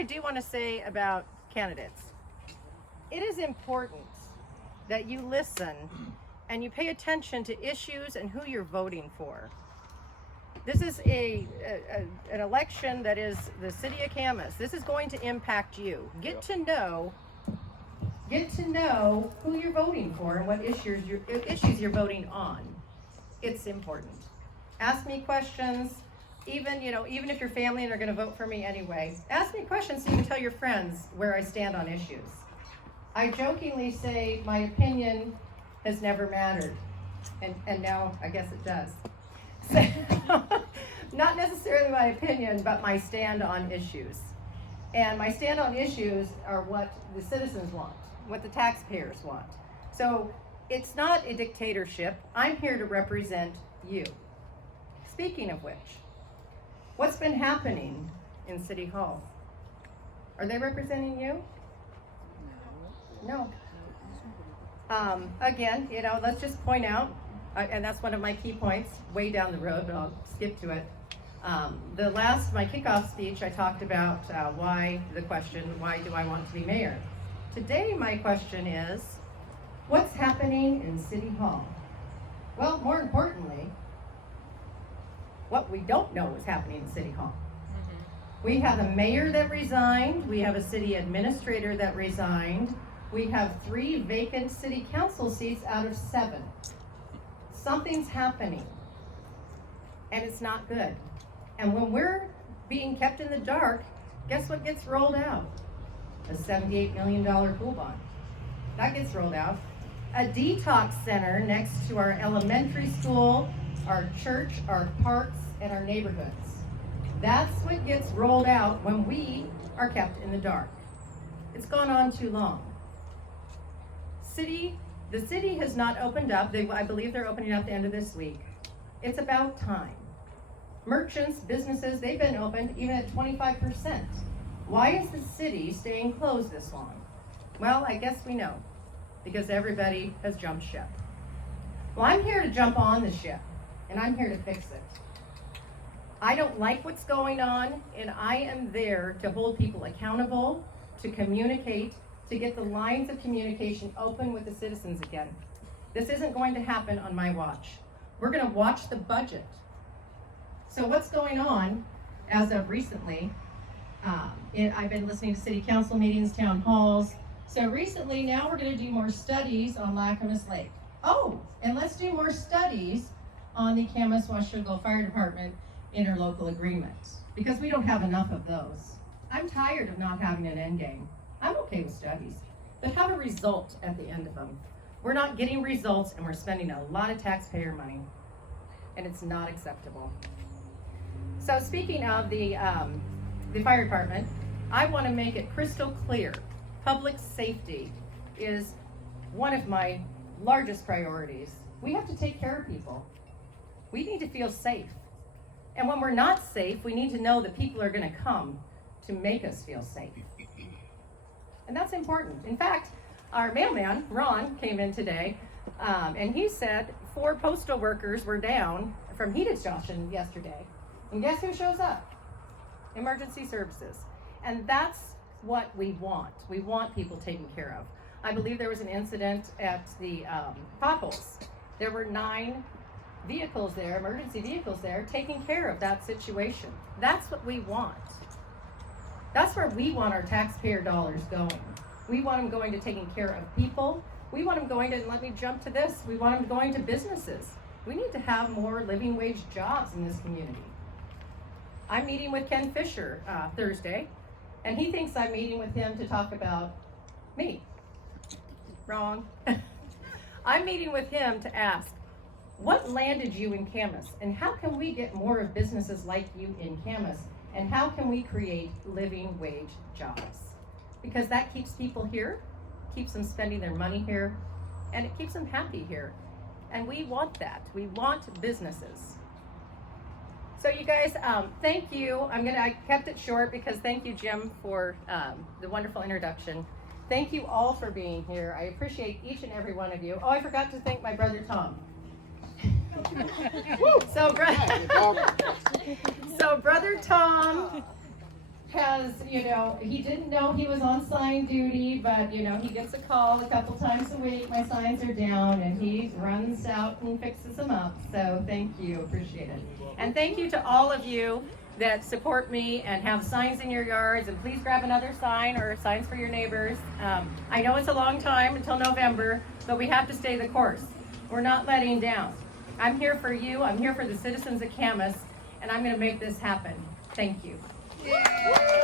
I do want to say about candidates. It is important that you listen and you pay attention to issues and who you're voting for. This is an election that is the city of Camas. This is going to impact you. Get to know who you're voting for and what issues you're voting on. It's important. Ask me questions. Even if your family and are going to vote for me anyway, ask me questions so you can tell your friends where I stand on issues. I jokingly say my opinion has never mattered, and now I guess it does. So, not necessarily my opinion, but my stand on issues. And my stand on issues are what the citizens want, what the taxpayers want. So it's not a dictatorship. I'm here to represent you. Speaking of which, what's been happening in City Hall? Are they representing you? No. Again, let's just point out, and that's one of my key points, way down the road, but I'll skip to it. My kickoff speech, I talked about why do I want to be mayor? Today, my question is, what's happening in City Hall? Well, more importantly, what we don't know is happening in City Hall. We have a mayor that resigned, we have a city administrator that resigned, we have 3 vacant city council seats out of 7. Something's happening, and it's not good. And when we're being kept in the dark, guess what gets rolled out? A $78 million pool bond. That gets rolled out. A detox center next to our elementary school, our church, our parks, and our neighborhoods. That's what gets rolled out when we are kept in the dark. It's gone on too long. The city has not opened up. I believe they're opening up the end of this week. It's about time. Merchants, businesses, they've been opened even at 25%. Why is the city staying closed this long? Well, I guess we know, because everybody has jumped ship. Well, I'm here to jump on the ship, and I'm here to fix it. I don't like what's going on, and I am there to hold people accountable, to communicate, to get the lines of communication open with the citizens again. This isn't going to happen on my watch. We're going to watch the budget. So what's going on as of recently? I've been listening to city council meetings, town halls. So recently, now we're going to do more studies on Lacamas Lake. Oh, and let's do more studies on the Camas Washougal Fire Department interlocal agreements, because we don't have enough of those. I'm tired of not having an end game. I'm okay with studies, but have a result at the end of them. We're not getting results, and we're spending a lot of taxpayer money, and it's not acceptable. So speaking of the fire department, I want to make it crystal clear. Public safety is one of my largest priorities. We have to take care of people. We need to feel safe. And when we're not safe, we need to know that people are going to come to make us feel safe. And that's important. In fact, our mailman, Ron, came in today, and he said 4 postal workers were down from heat exhaustion yesterday. And guess who shows up? Emergency services. And that's what we want. We want people taken care of. I believe there was an incident at the potholes. There were 9 vehicles there, emergency vehicles there, taking care of that situation. That's what we want. That's where we want our taxpayer dollars going. We want them going to taking care of people. We want them going to, and let me jump to this, we want them going to businesses. We need to have more living wage jobs in this community. I'm meeting with Ken Fisher Thursday, and he thinks I'm meeting with him to talk about me. Wrong. I'm meeting with him to ask, what landed you in Camas, and how can we get more of businesses like you in Camas, and how can we create living wage jobs? Because that keeps people here, keeps them spending their money here, and it keeps them happy here. And we want that. We want businesses. So you guys, thank you. I kept it short because thank you, Jim, for the wonderful introduction. Thank you all for being here. I appreciate each and every one of you. Oh, I forgot to thank my brother, Tom. So brother Tom, has, he didn't know he was on sign duty, but, he gets a call a couple times a week. My signs are down, and he runs out and fixes them up. So thank you, appreciate it. And thank you to all of you that support me and have signs in your yards. And please grab another sign or signs for your neighbors. I know it's a long time until November, but we have to stay the course. We're not letting down. I'm here for you. I'm here for the citizens of Camas, and I'm going to make this happen. Thank you. Yay.